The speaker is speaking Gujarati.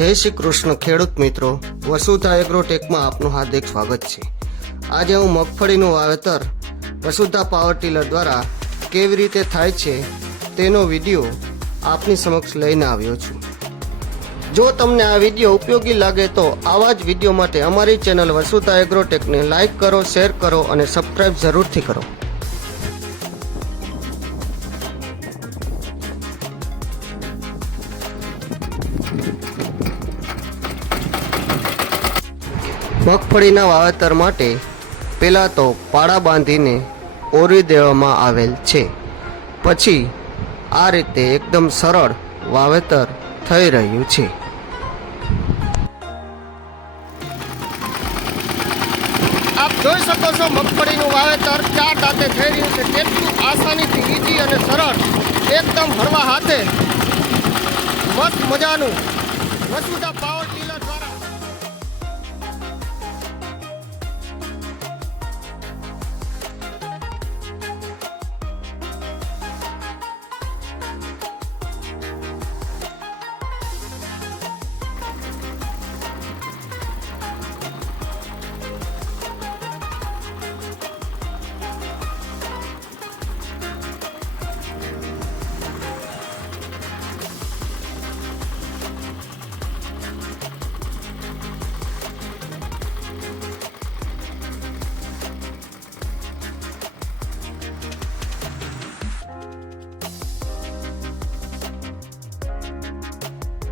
જય શ્રી કૃષ્ણ ખેડૂત મિત્રો, વસુધા એગ્રોટેકમાં આપનું હાર્દિક સ્વાગત છે। આજે હું મગફળીનું વાવેતર વસુધા પાવર ટીલર દ્વારા કેવી રીતે થાય છે તેનો વિડીયો આપની સમક્ષ લઈને આવ્યો છું। જો તમને આ વિડીયો ઉપયોગી લાગે તો આવા જ વિડીયો માટે અમારી ચેનલ વસુધા એગ્રોટેકને લાઈક કરો, શેર કરો અને સબસ્ક્રાઈબ જરૂરથી કરો। મગફળીના વાવેતર માટે પહેલાં તો પાળા બાંધીને ઓરી દેવામાં આવેલ છે, પછી આ રીતે એકદમ સરળ વાવેતર થઈ રહ્યું છે। આપ જોઈ શકો છો મગફળીનું વાવેતર 4 દાંતે થઈ રહ્યું છે। કેટલું આસાનીથી ઈઝી અને સરળ, એકદમ હળવા હાથે મસ્ત મજાનું વસુધા પાવર ટીલર